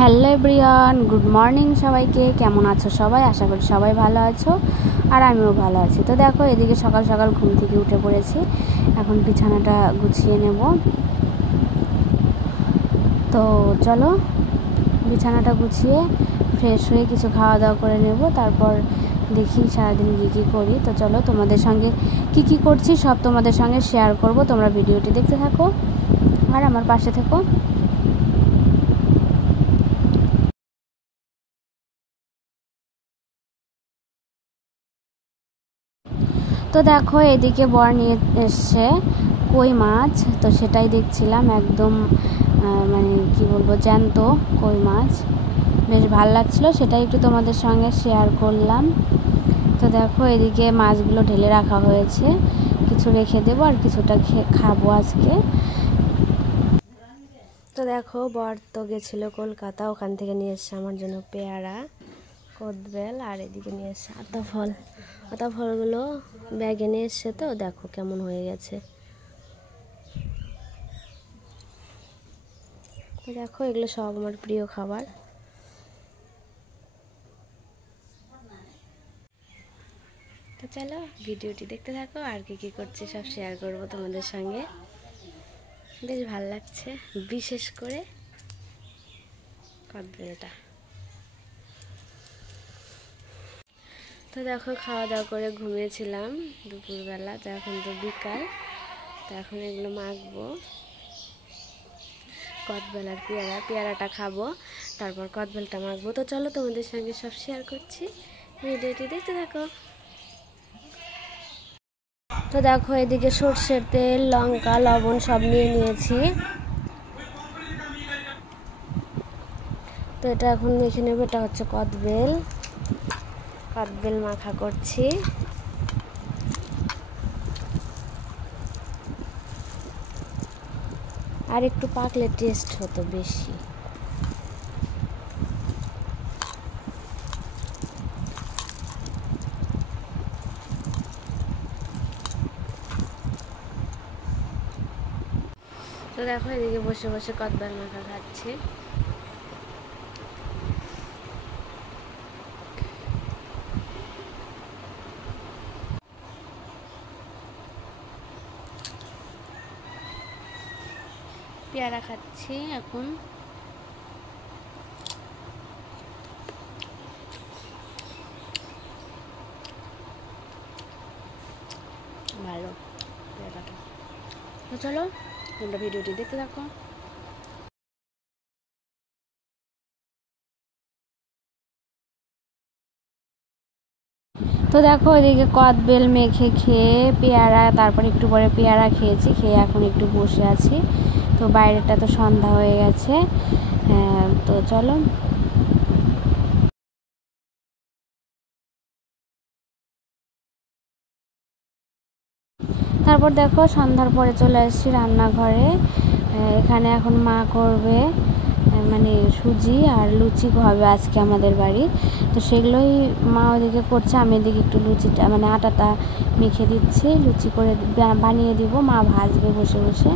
Hello everyone, good morning সবাইকে। কেমন আছো সবাই? আশা করি সবাই ভালো আছো, আর আমিও ভালো আছি। তো দেখো, এদিকে সকাল সকাল ঘুম থেকে উঠে পড়েছি। এখন বিছানাটা গুছিয়ে নেব। তো চলো, বিছানাটা গুছিয়ে ফ্রেশ হয়ে কিছু খাওয়া দাওয়া করে নেব, তারপর দেখি সারাদিন কী করি। তো চলো, তোমাদের সঙ্গে কি করছি সব তোমাদের সঙ্গে শেয়ার করব। তোমরা ভিডিওটি দেখতে থাকো আর আমার পাশে থেকো। তো দেখো, এদিকে বর নিয়ে এসছে কই মাছ। তো সেটাই দেখছিলাম, একদম মানে কি বলবো, জ্যান্ত কই মাছ। বেশ ভালো লাগছিলো, সেটাই একটু তোমাদের সঙ্গে শেয়ার করলাম। তো দেখো, এদিকে মাছগুলো ঢেলে রাখা হয়েছে, কিছু রেখে দেবো আর কিছুটা খাবো আজকে। তো দেখো, বর তো গেছিলো কলকাতা, ওখান থেকে নিয়ে এসছে আমার জন্য পেয়ারা, কদবেল, আর এদিকে নিয়ে এসছে আতা ফল। আতা ফলগুলো ব্যাগে নিয়ে এসছে, তো দেখো কেমন হয়ে গেছে। তো দেখো, এগুলো সব আমার প্রিয় খাবার। তো চলো, ভিডিওটি দেখতে থাকো, আর কি করছি সব শেয়ার করবো তোমাদের সঙ্গে। বেশ ভালো লাগছে, বিশেষ করে কদবেলটা। তো দেখো, খাওয়া দাওয়া করে ঘুমিয়েছিলাম দুপুরবেলা, তো এখন তো বিকাল। তো এখন এগুলো মাখবো, কদবেল আর পেয়ারাটা খাবো, তারপর কদবেলটা মাখবো। তো চলো, তোমাদের সঙ্গে সব শেয়ার করছি, ভিডিওটি দেখতে থাকো। তো দেখো, এদিকে সর্ষের তেল, লঙ্কা, লবণ সব নিয়ে নিয়েছি। তো এটা এখন মেখে নেবো। এটা হচ্ছে কদবেল মাখা করছি। আর একটু পাকলে টেস্ট হতো বেশি। তো দেখো, এদিকে বসে বসে কদবেল মাখা খাচ্ছি। পেয়ারা খাচ্ছি এখন। ভালো পেয়ারাটা। তো চলো, তোমরা ভিডিওটি দেখতে থাকো। তো দেখো, এদিকে কদবেল মেখে খেয়ে পেয়ারা, তারপর একটু পরে পেয়ারা খেয়েছি, খেয়ে এখন একটু বসে আছি। তো বাইরেটা তো সন্ধ্যা হয়ে গেছে। তো চলো, তারপর দেখো, সন্ধ্যার পরে চলে আসছি রান্নাঘরে। এখানে এখন মা করবে মানে সুজি আর লুচি হবে আজকে আমাদের বাড়ি। তো সেগুলোই মা ওদিকে করছে, আমি এদিকে একটু লুচিটা মানে আটাটা মেখে দিচ্ছি, লুচি করে বানিয়ে দিব, মা ভাজবে বসে বসে।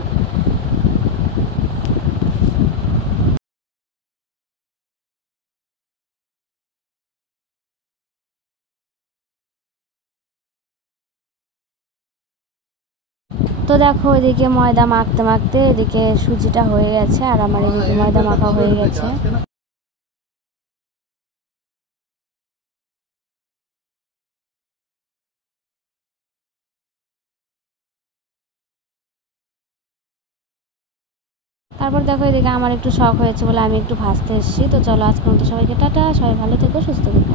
তো দেখো, এদিকে ময়দা মাখতে মাখতে এদিকে সুজিটা হয়ে গেছে, আর আমার এদিকে ময়দা মাখা হয়ে গেছে। তারপর দেখো, এদিকে আমার একটু শখ হয়েছে বলে আমি একটু ভাজতে এসেছি। তো চলো, আজকের মতো সবাইকে টাটা, সবাই ভালো থেকো, সুস্থ থেকো।